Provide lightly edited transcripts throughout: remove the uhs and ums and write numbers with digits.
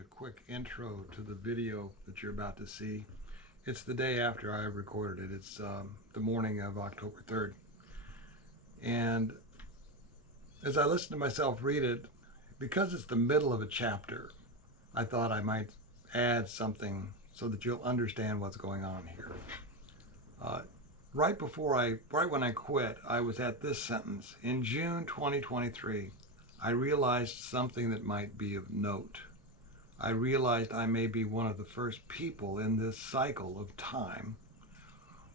a quick intro to the video that you're about to see. It's the day after I recorded it. It's the morning of October 3rd. And as I listened to myself read it, because it's the middle of a chapter, I thought I might add something so that you'll understand what's going on here. Right when I quit, I was at this sentence. In June 2023, I realized something that might be of note. I realized I may be one of the first people in this cycle of time.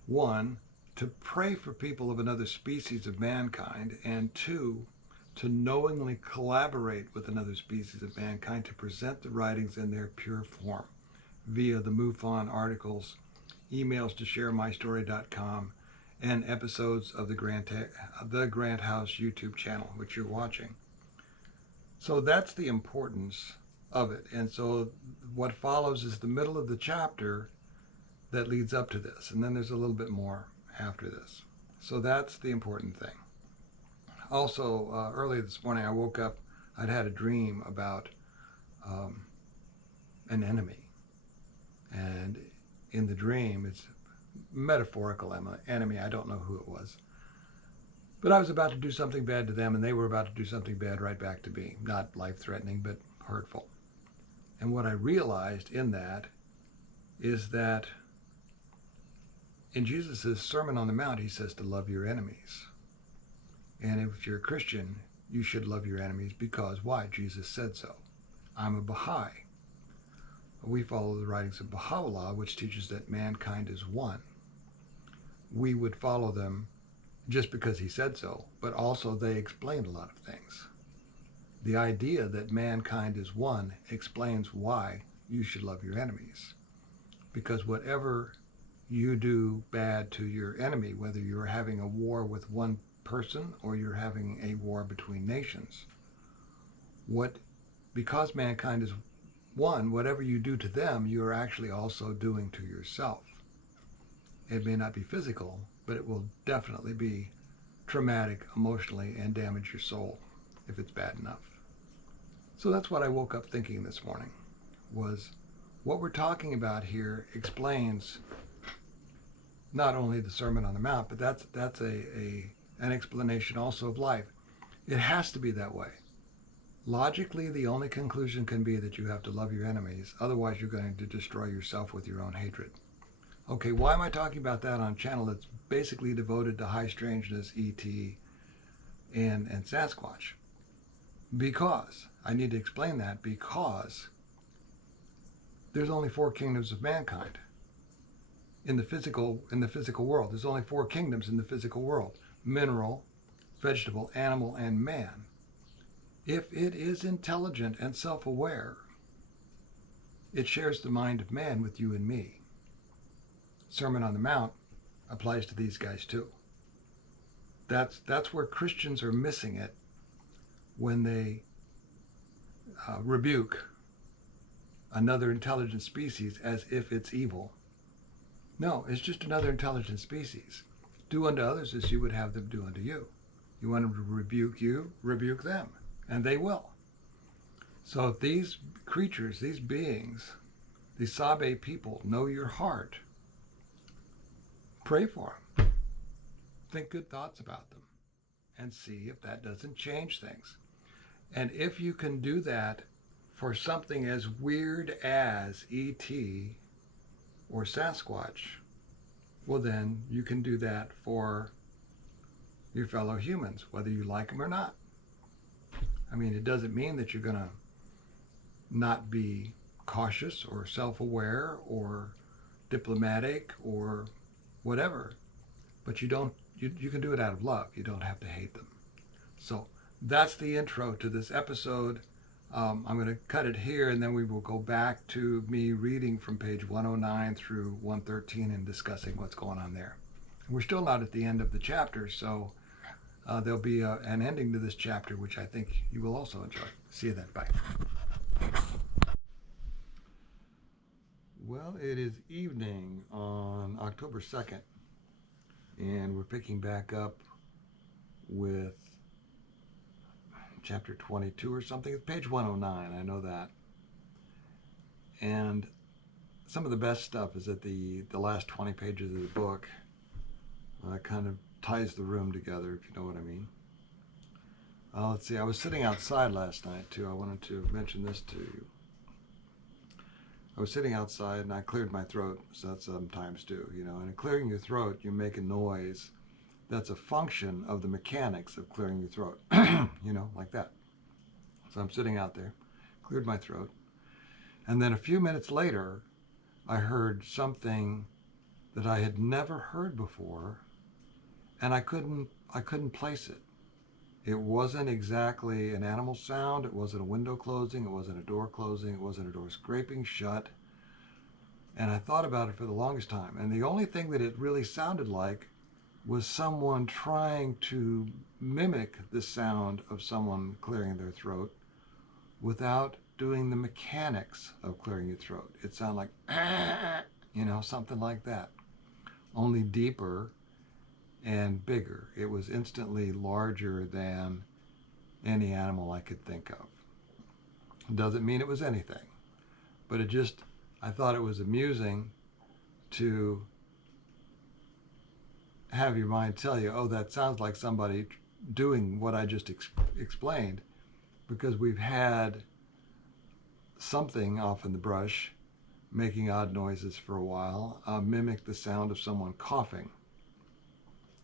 One, to pray for people of another species of mankind, and two, to knowingly collaborate with another species of mankind to present the writings in their pure form via the MUFON articles, emails to sharemystory.com, and episodes of the Grant House YouTube channel, which you're watching. So that's the importance of it. And so what follows is the middle of the chapter that leads up to this. And then there's a little bit more after this. So that's the important thing. Also, early this morning, I woke up, I'd had a dream about an enemy. And in the dream, it's metaphorical enemy. I don't know who it was. But I was about to do something bad to them, and they were about to do something bad right back to me. Not life-threatening, but hurtful. And what I realized in that is that in Jesus' Sermon on the Mount, he says to love your enemies. And if you're a Christian, you should love your enemies because why? Jesus said so. I'm a Baha'i. We follow the writings of Baha'u'llah, which teaches that mankind is one. We would follow them just because he said so, but also they explained a lot of things. The idea that mankind is one explains why you should love your enemies. Because whatever you do bad to your enemy, whether you're having a war with one person or you're having a war between nations, because mankind is one, whatever you do to them, you are actually also doing to yourself. It may not be physical, but it will definitely be traumatic emotionally and damage your soul if it's bad enough. So that's what I woke up thinking this morning, was what we're talking about here explains not only the Sermon on the Mount, but that's an explanation also of life. It has to be that way. Logically, the only conclusion can be that you have to love your enemies. Otherwise, you're going to destroy yourself with your own hatred. Okay, why am I talking about that on a channel that's basically devoted to high strangeness, E.T., and Sasquatch? Because, I need to explain that, because there's only 4 kingdoms of mankind in the physical world. There's only 4 kingdoms in the physical world: mineral, vegetable, animal, and man. If it is intelligent and self-aware, it shares the mind of man with you and me. Sermon on the Mount applies to these guys too. That's where Christians are missing it when they rebuke another intelligent species as if it's evil. No, it's just another intelligent species. Do unto others as you would have them do unto you. You want them to rebuke you, rebuke them. And they will. So if these creatures, these beings, these Sabe people know your heart, pray for them. Think good thoughts about them. And see if that doesn't change things. And if you can do that for something as weird as E.T. or Sasquatch, well then you can do that for your fellow humans, whether you like them or not. I mean, it doesn't mean that you're going to not be cautious or self-aware or diplomatic or whatever, but you can do it out of love. You don't have to hate them. So that's the intro to this episode. I'm going to cut it here, and then we will go back to me reading from page 109 through 113 and discussing what's going on there. We're still not at the end of the chapter, so there'll be an ending to this chapter, which I think you will also enjoy. See you then. Bye. Well, it is evening on October 2nd, and we're picking back up with chapter 22 or something. It's page 109, I know that. And some of the best stuff is at the last 20 pages of the book. Kind of ties the room together, if you know what I mean. Let's see, I was sitting outside last night, too. I wanted to mention this to you. I was sitting outside and I cleared my throat, so that's sometimes do, you know. And in clearing your throat, you make a noise that's a function of the mechanics of clearing your throat, you know, like that. So I'm sitting out there, cleared my throat, and then a few minutes later, I heard something that I had never heard before, and I couldn't place it. It wasn't exactly an animal sound. It wasn't a window closing. It wasn't a door closing. It wasn't a door scraping shut. And I thought about it for the longest time. And the only thing that it really sounded like was someone trying to mimic the sound of someone clearing their throat without doing the mechanics of clearing your throat. It sounded like, you know, something like that, only deeper and bigger. It was instantly larger than any animal I could think of. It doesn't mean it was anything, but I thought it was amusing to have your mind tell you, oh, that sounds like somebody doing what I just explained, because we've had something off in the brush making odd noises for a while, mimic the sound of someone coughing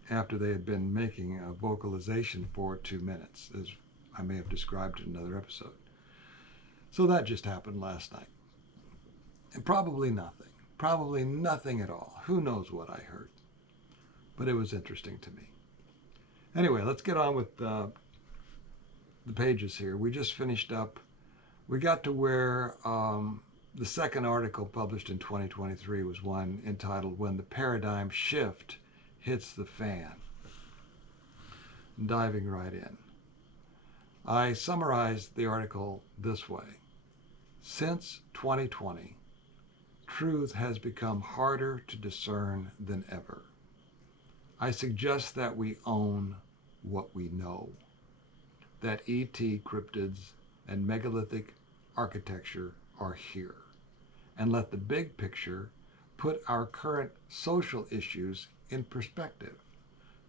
after they had been making a vocalization for 2 minutes, as I may have described in another episode. So that just happened last night. And probably nothing at all. Who knows what I heard? But it was interesting to me. Anyway, let's get on with the pages here. We just finished up. We got to where the second article published in 2023 was one entitled "When the Paradigm Shift Hits the Fan." Diving right in. I summarized the article this way. Since 2020, truth has become harder to discern than ever. I suggest that we own what we know, that ET cryptids and megalithic architecture are here, and let the big picture put our current social issues in perspective,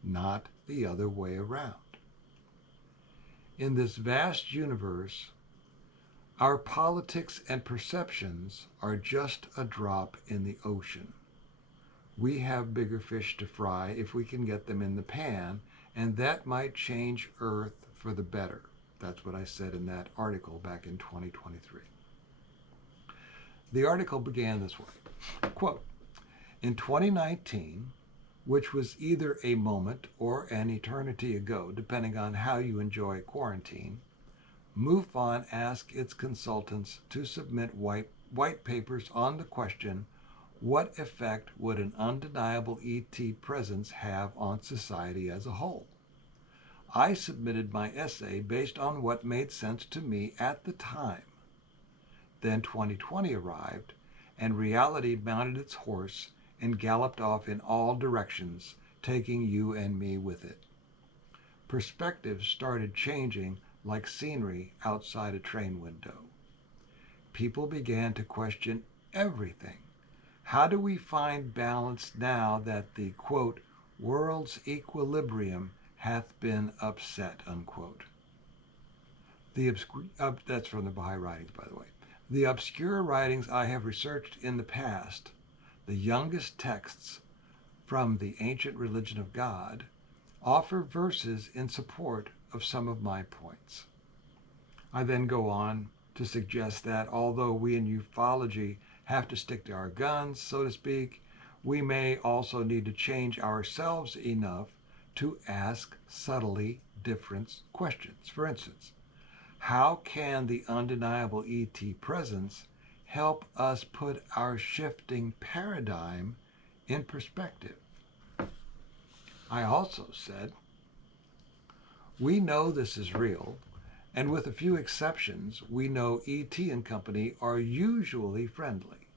not the other way around. In this vast universe, our politics and perceptions are just a drop in the ocean. We have bigger fish to fry if we can get them in the pan, and that might change Earth for the better. That's what I said in that article back in 2023. The article began this way, quote, "In 2019, which was either a moment or an eternity ago, depending on how you enjoy quarantine, MUFON asked its consultants to submit white papers on the question, what effect would an undeniable ET presence have on society as a whole? I submitted my essay based on what made sense to me at the time. Then 2020 arrived, and reality mounted its horse and galloped off in all directions, taking you and me with it. Perspectives started changing like scenery outside a train window. People began to question everything. How do we find balance now that the, quote, world's equilibrium hath been upset, unquote?" That's from the Baha'i writings, by the way. "The obscure writings I have researched in the past, the youngest texts from the ancient religion of God, offer verses in support of some of my points." I then go on to suggest that although we in ufology have to stick to our guns, so to speak, we may also need to change ourselves enough to ask subtly different questions. For instance, how can the undeniable ET presence help us put our shifting paradigm in perspective? I also said, we know this is real, and with a few exceptions, we know ET and company are usually friendly.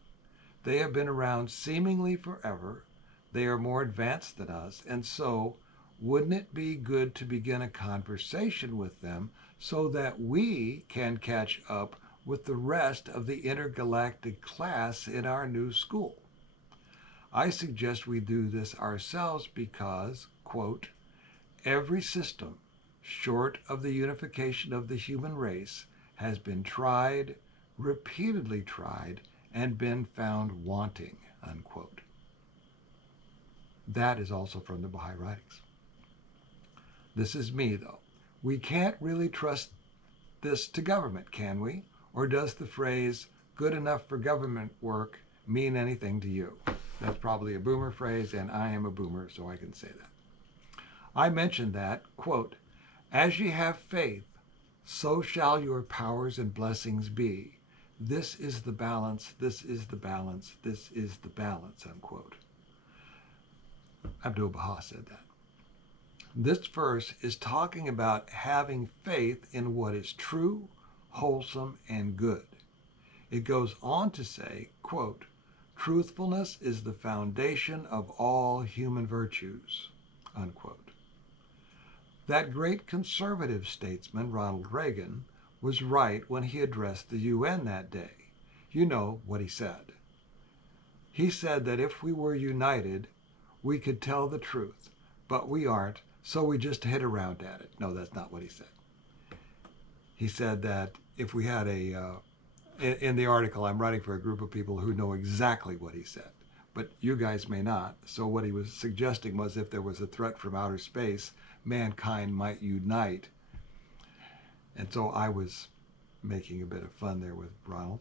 They have been around seemingly forever. They are more advanced than us, and so wouldn't it be good to begin a conversation with them so that we can catch up with the rest of the intergalactic class in our new school. I suggest we do this ourselves because, quote, every system short of the unification of the human race has been tried, repeatedly tried, and been found wanting, unquote. That is also from the Baha'i writings. This is me, though. We can't really trust this to government, can we? Or does the phrase, good enough for government work, mean anything to you? That's probably a boomer phrase, and I am a boomer, so I can say that. I mentioned that, quote, as ye have faith, so shall your powers and blessings be. This is the balance, this is the balance, this is the balance, unquote. Abdu'l-Baha said that. This verse is talking about having faith in what is true, wholesome, and good. It goes on to say, quote, truthfulness is the foundation of all human virtues, unquote. That great conservative statesman, Ronald Reagan, was right when he addressed the UN that day. You know what he said. He said that if we were united, we could tell the truth, but we aren't, so we just hit around at it. No, that's not what he said. He said that if we had in the article, I'm writing for a group of people who know exactly what he said, but you guys may not. So what he was suggesting was if there was a threat from outer space, mankind might unite. And so I was making a bit of fun there with Ronald.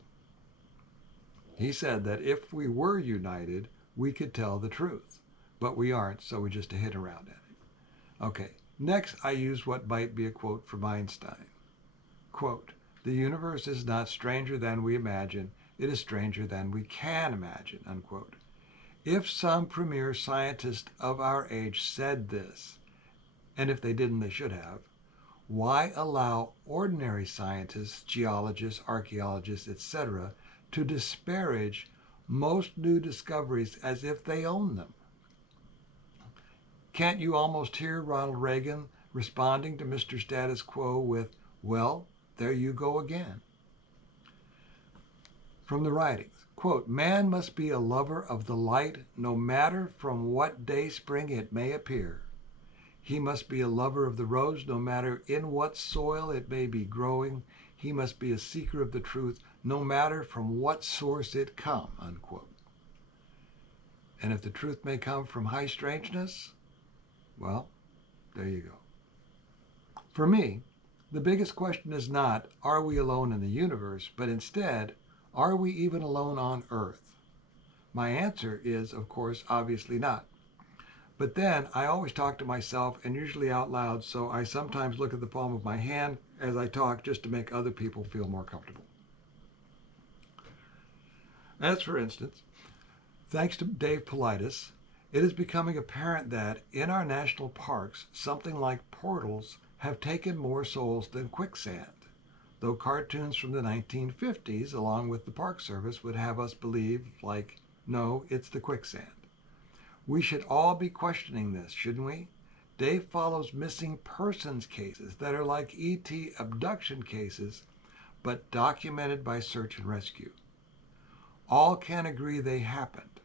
He said that if we were united, we could tell the truth, but we aren't, so we just hit around at it. Okay, next I use what might be a quote from Einstein. Quote, the universe is not stranger than we imagine, it is stranger than we can imagine, unquote. If some premier scientist of our age said this, and if they didn't, they should have, why allow ordinary scientists, geologists, archaeologists, etc., to disparage most new discoveries as if they own them? Can't you almost hear Ronald Reagan responding to Mr. Status Quo with, well, there you go again? From the writings, quote, man must be a lover of the light no matter from what day spring it may appear. He must be a lover of the rose no matter in what soil it may be growing. He must be a seeker of the truth no matter from what source it come, unquote. And if the truth may come from high strangeness, well, there you go. For me, the biggest question is not, are we alone in the universe, but instead, are we even alone on Earth? My answer is, of course, obviously not. But then I always talk to myself and usually out loud, so I sometimes look at the palm of my hand as I talk just to make other people feel more comfortable. As for instance, thanks to Dave Paulides, it is becoming apparent that in our national parks, something like portals have taken more souls than quicksand, though cartoons from the 1950s, along with the Park Service, would have us believe, like, no, it's the quicksand. We should all be questioning this, shouldn't we? Dave follows missing persons cases that are like ET abduction cases, but documented by search and rescue. All can agree they happened.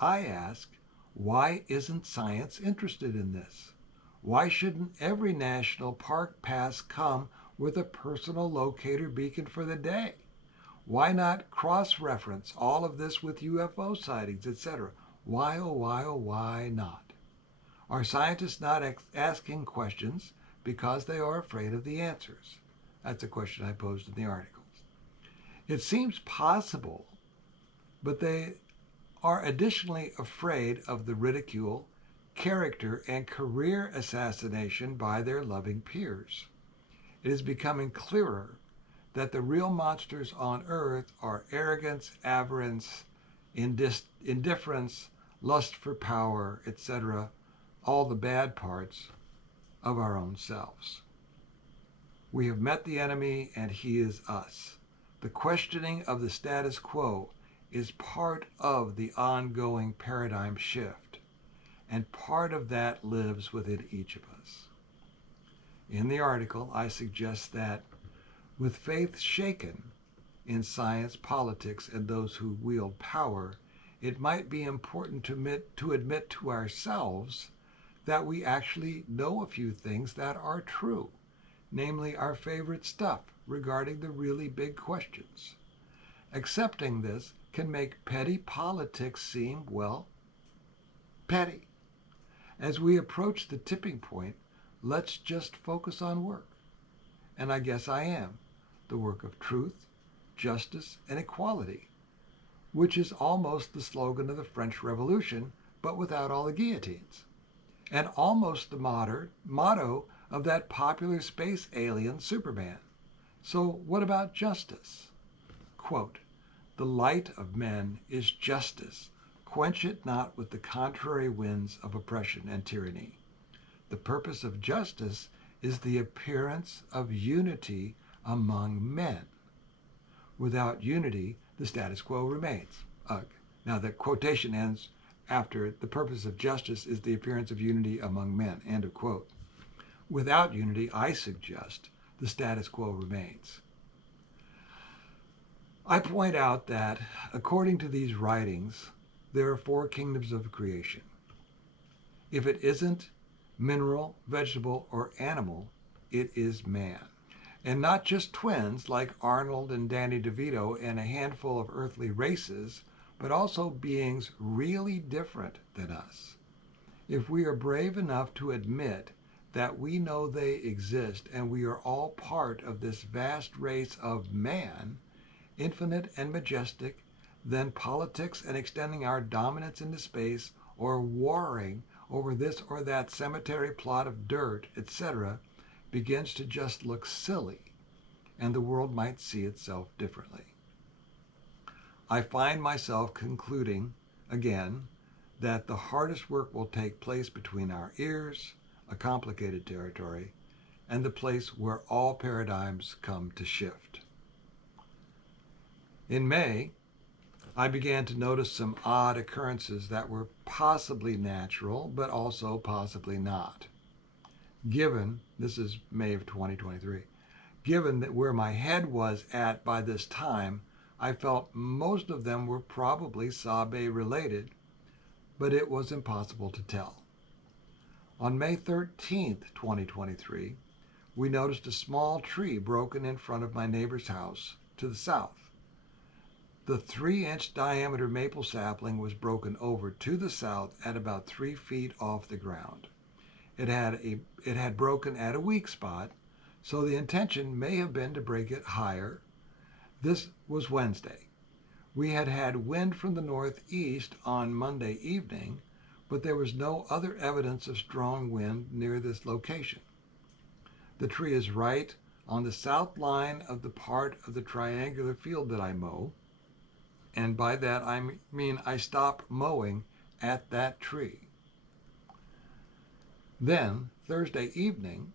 I ask, why isn't science interested in this? Why shouldn't every national park pass come with a personal locator beacon for the day? Why not cross-reference all of this with UFO sightings, etc.? Why, oh, why not? Are scientists not asking questions because they are afraid of the answers? That's a question I posed in the articles. It seems possible, but they are additionally afraid of the ridicule, character, and career assassination by their loving peers. It is becoming clearer that the real monsters on Earth are arrogance, avarice, indifference, lust for power, etc., all the bad parts of our own selves. We have met the enemy and he is us. The questioning of the status quo is part of the ongoing paradigm shift, and part of that lives within each of us. In the article, I suggest that with faith shaken, in science, politics, and those who wield power, it might be important to admit to ourselves that we actually know a few things that are true, namely our favorite stuff regarding the really big questions. Accepting this can make petty politics seem, well, petty. As we approach the tipping point, let's just focus on work. And I guess I am. The work of truth, justice, and equality, which is almost the slogan of the French Revolution, but without all the guillotines. And almost the motto of that popular space alien Superman. So what about justice? Quote, "The light of men is justice. Quench it not with the contrary winds of oppression and tyranny. The purpose of justice is the appearance of unity among men. Without unity, the status quo remains." Now the quotation ends after "the purpose of justice is the appearance of unity among men," end of quote. Without unity, I suggest, the status quo remains. I point out that, according to these writings, there are 4 kingdoms of creation. If it isn't mineral, vegetable, or animal, it is man. And not just twins like Arnold and Danny DeVito and a handful of earthly races, but also beings really different than us. If we are brave enough to admit that we know they exist and we are all part of this vast race of man, infinite and majestic, then politics and extending our dominance into space or warring over this or that cemetery plot of dirt, etc., begins to just look silly, and the world might see itself differently. I find myself concluding, again, that the hardest work will take place between our ears, a complicated territory, and the place where all paradigms come to shift. In May, I began to notice some odd occurrences that were possibly natural, but also possibly not. Given, this is May of 2023, given that where my head was at by this time, I felt most of them were probably Sabe related, but it was impossible to tell. On May 13th, 2023, we noticed a small tree broken in front of my neighbor's house to the south. The 3-inch diameter maple sapling was broken over to the south at about 3 feet off the ground. It had broken at a weak spot, so the intention may have been to break it higher. This was Wednesday. We had had wind from the northeast on Monday evening, but there was no other evidence of strong wind near this location. The tree is right on the south line of the part of the triangular field that I mow, and by that I mean I stop mowing at that tree. Then, Thursday evening,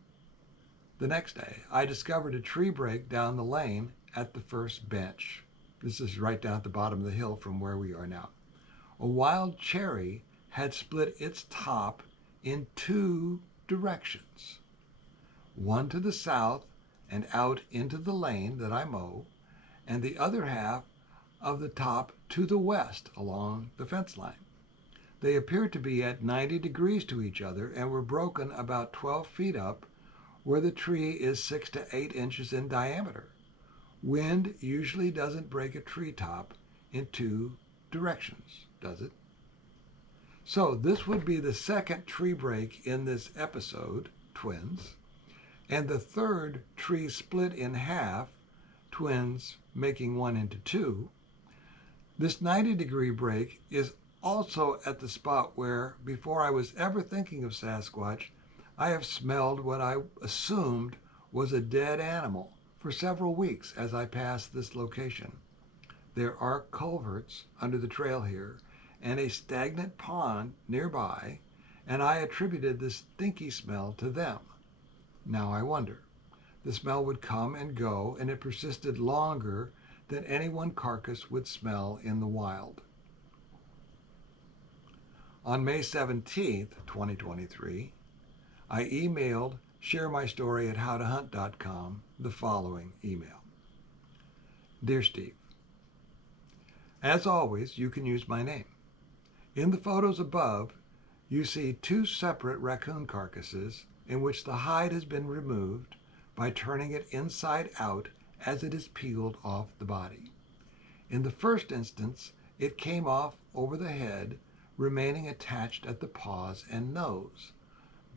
the next day, I discovered a tree break down the lane at the first bench. This is right down at the bottom of the hill from where we are now. A wild cherry had split its top in 2 directions, one to the south and out into the lane that I mow, and the other half of the top to the west along the fence line. They appeared to be at 90 degrees to each other and were broken about 12 feet up, where the tree is 6 to 8 inches in diameter. Wind usually doesn't break a treetop in 2 directions, does it? So this would be the second tree break in this episode, twins, and the third tree split in half, twins making 1 into 2. This 90-degree break is also at the spot where, before I was ever thinking of Sasquatch, I have smelled what I assumed was a dead animal for several weeks as I passed this location. There are culverts under the trail here and a stagnant pond nearby, and I attributed this stinky smell to them. Now I wonder. The smell would come and go, and it persisted longer than any one carcass would smell in the wild. On May 17th, 2023, I emailed sharemystory@howtohunt.com the following email. Dear Steve, as always, you can use my name. In the photos above, you see two separate raccoon carcasses in which the hide has been removed by turning it inside out as it is peeled off the body. In the first instance, it came off over the head, remaining attached at the paws and nose.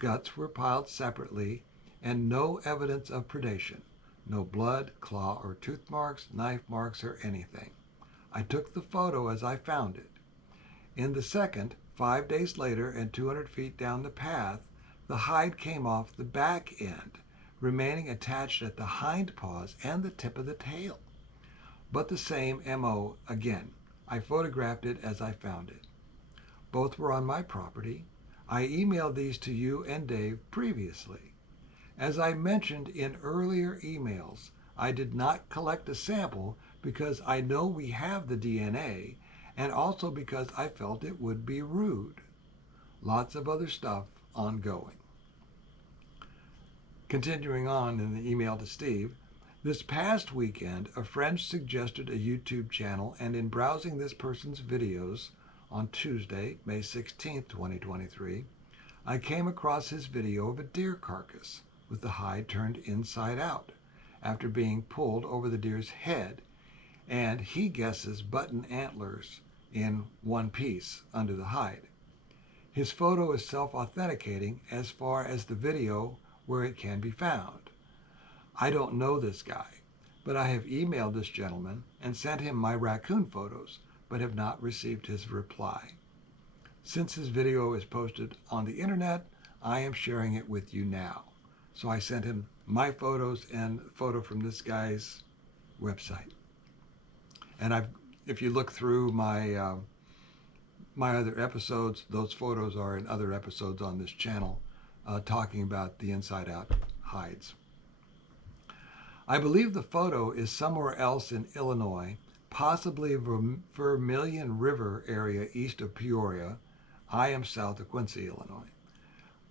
Guts were piled separately and no evidence of predation. No blood, claw, or tooth marks, knife marks, or anything. I took the photo as I found it. In the second, 5 days later and 200 feet down the path, the hide came off the back end, remaining attached at the hind paws and the tip of the tail. But the same MO again. I photographed it as I found it. Both were on my property. I emailed these to you and Dave previously. As I mentioned in earlier emails, I did not collect a sample because I know we have the DNA, and also because I felt it would be rude. Lots of other stuff ongoing. Continuing on in the email to Steve, this past weekend, a friend suggested a YouTube channel, and in browsing this person's videos on Tuesday, May 16, 2023, I came across his video of a deer carcass with the hide turned inside out after being pulled over the deer's head, and he guesses button antlers in one piece under the hide. His photo is self-authenticating as far as the video where it can be found. I don't know this guy, but I have emailed this gentleman and sent him my raccoon photos, but have not received his reply. Since his video is posted on the internet, I am sharing it with you now. So I sent him my photos and a photo from this guy's website. And if you look through my my other episodes, those photos are in other episodes on this channel talking about the inside out hides. I believe the photo is somewhere else in Illinois, possibly Vermilion River area east of Peoria. I am south of Quincy, Illinois.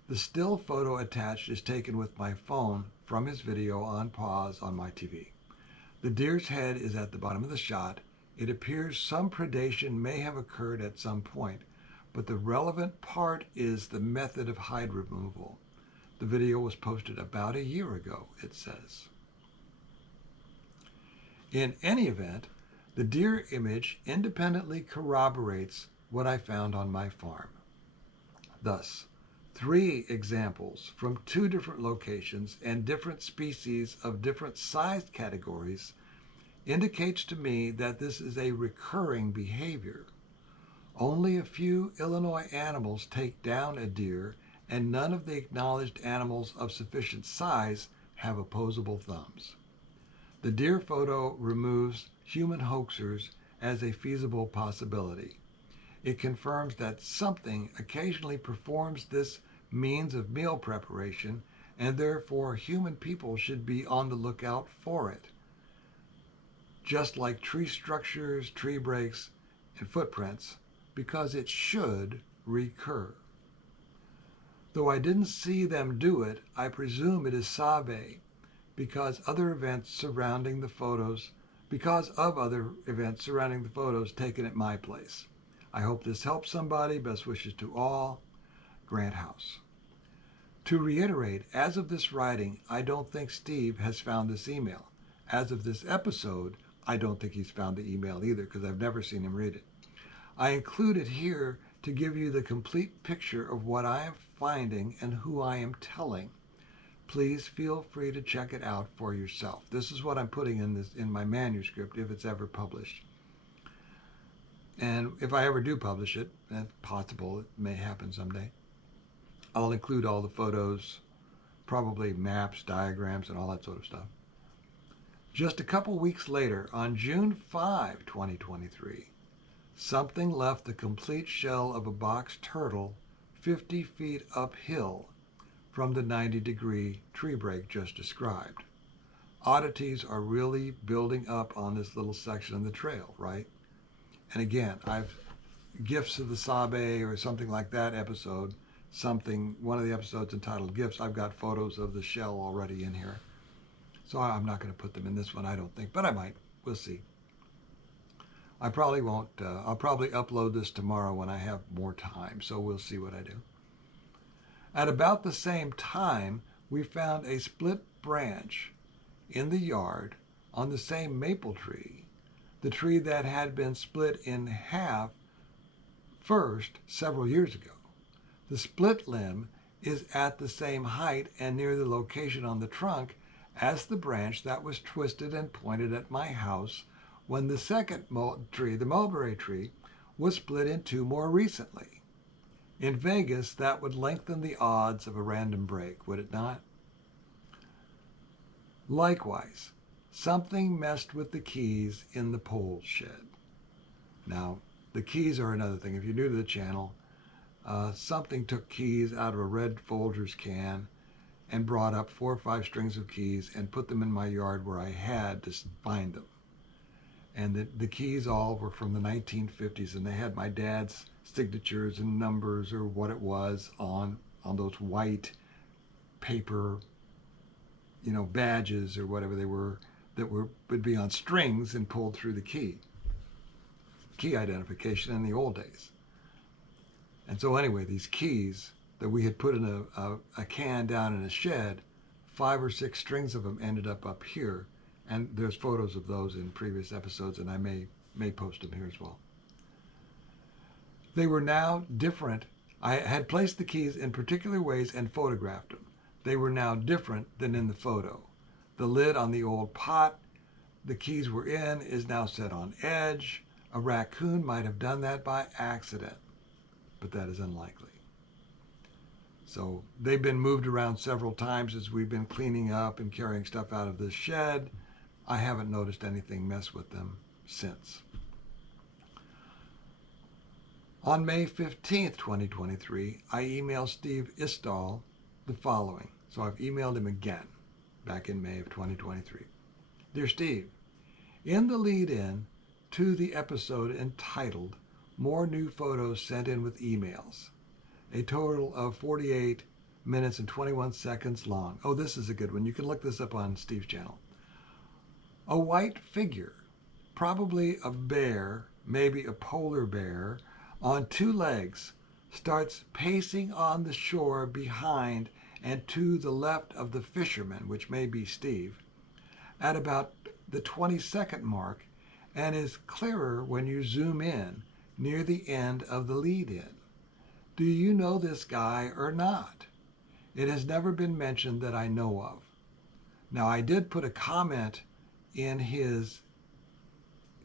The still photo attached is taken with my phone from his video on pause on my TV. The deer's head is at the bottom of the shot. It appears some predation may have occurred at some point, but the relevant part is the method of hide removal. The video was posted about a year ago, it says. In any event, the deer image independently corroborates what I found on my farm. Thus, 3 examples from 2 different locations and different species of different size categories indicates to me that this is a recurring behavior. Only a few Illinois animals take down a deer, and none of the acknowledged animals of sufficient size have opposable thumbs. The deer photo removes human hoaxers as a feasible possibility. It confirms that something occasionally performs this means of meal preparation, and therefore human people should be on the lookout for it. Just like tree structures, tree breaks, and footprints, because it should recur. Though I didn't see them do it, I presume it is Sabe, because of other events surrounding the photos taken at my place. I hope this helps somebody. Best wishes to all. Grant House. To reiterate, as of this writing, I don't think Steve has found this email. As of this episode, I don't think he's found the email either, because I've never seen him read it. I include it here to give you the complete picture of what I am finding and who I am telling. Please feel free to check it out for yourself. This is what I'm putting in my manuscript if it's ever published. And if I ever do publish it, that's possible, it may happen someday, I'll include all the photos, probably maps, diagrams, and all that sort of stuff. Just a couple weeks later, on June 5, 2023, something left the complete shell of a box turtle 50 feet uphill from the 90-degree tree break just described. Oddities are really building up on this little section of the trail, right? And again, I've Gifts of the Sabe or something like that episode, one of the episodes entitled Gifts, I've got photos of the shell already in here. So I'm not going to put them in this one, I don't think, but I might. we'll see. I probably won't. I'll probably upload this tomorrow when I have more time, so we'll see what I do. At about the same time, we found a split branch in the yard on the same maple tree, the tree that had been split in half first several years ago. The split limb is at the same height and near the location on the trunk as the branch that was twisted and pointed at my house when the second tree, the mulberry tree, was split in two more recently. In Vegas, that would lengthen the odds of a random break, would it not? Likewise, something messed with the keys in the pole shed. Now, the keys are another thing. If you're new to the channel, something took keys out of a red Folgers can and brought up 4 or 5 strings of keys and put them in my yard where I had to find them. And the keys all were from the 1950s, and they had my dad's signatures and numbers or what it was on those white paper, badges or whatever they were that would be on strings and pulled through the key identification in the old days. And so anyway, these keys that we had put in a can down in a shed, 5 or 6 strings of them ended up here. And there's photos of those in previous episodes, and I may post them here as well. They were now different. I had placed the keys in particular ways and photographed them. They were now different than in the photo. The lid on the old pot the keys were in is now set on edge. A raccoon might have done that by accident, but that is unlikely. So they've been moved around several times as we've been cleaning up and carrying stuff out of the shed. I haven't noticed anything mess with them since. On May 15th, 2023, I emailed Steve Istall the following. So I've emailed him again back in May of 2023. Dear Steve, in the lead-in to the episode entitled More New Photos Sent In with Emails, a total of 48 minutes and 21 seconds long. Oh, this is a good one. You can look this up on Steve's channel. A white figure, probably a bear, maybe a polar bear, on 2 legs, starts pacing on the shore behind and to the left of the fisherman, which may be Steve, at about the 20-second mark, and is clearer when you zoom in near the end of the lead-in. Do you know this guy or not? It has never been mentioned that I know of. Now, I did put a comment in his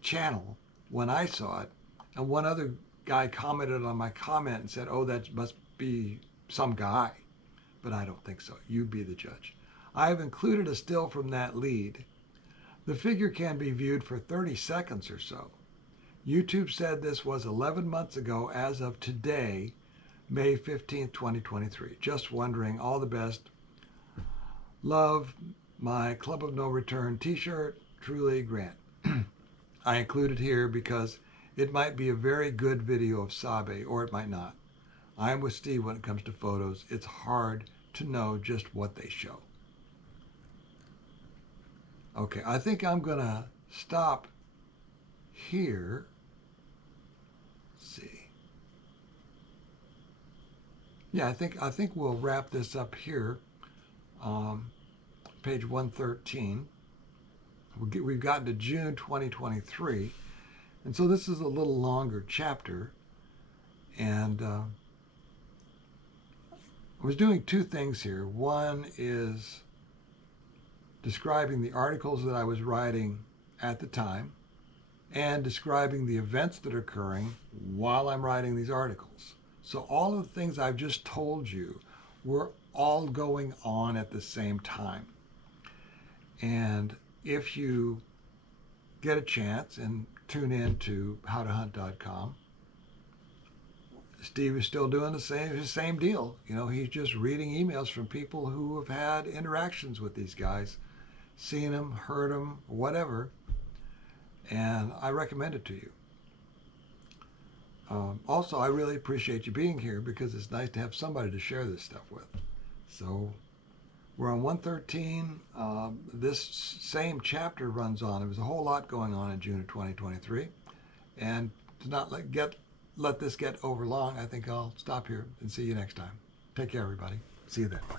channel when I saw it, and one other guy commented on my comment and said, oh, that must be some guy. But I don't think so. You be the judge. I have included a still from that lead. The figure can be viewed for 30 seconds or so. YouTube said this was 11 months ago as of today, May 15th, 2023. Just wondering. All the best. Love, my Club of No Return t-shirt. Truly, Grant. I include it here because it might be a very good video of Sabe, or it might not. I am with Steve when it comes to photos. It's hard to know just what they show. Okay, I think I'm going to stop here. Let's see. Yeah, I think we'll wrap this up here. Page 113. We've gotten to June 2023. And so this is a little longer chapter. And I was doing 2 things here. One is describing the articles that I was writing at the time and describing the events that are occurring while I'm writing these articles. So all of the things I've just told you were all going on at the same time. And if you get a chance and tune in to HowToHunt.com, Steve is still doing the same deal. He's just reading emails from people who have had interactions with these guys, seen them, heard them, whatever, and I recommend it to you. Also, I really appreciate you being here because it's nice to have somebody to share this stuff with. So We're on 113. This same chapter runs on. There was a whole lot going on in June of 2023. And to not let this get over long, I think I'll stop here and see you next time. Take care, everybody. See you then. Bye.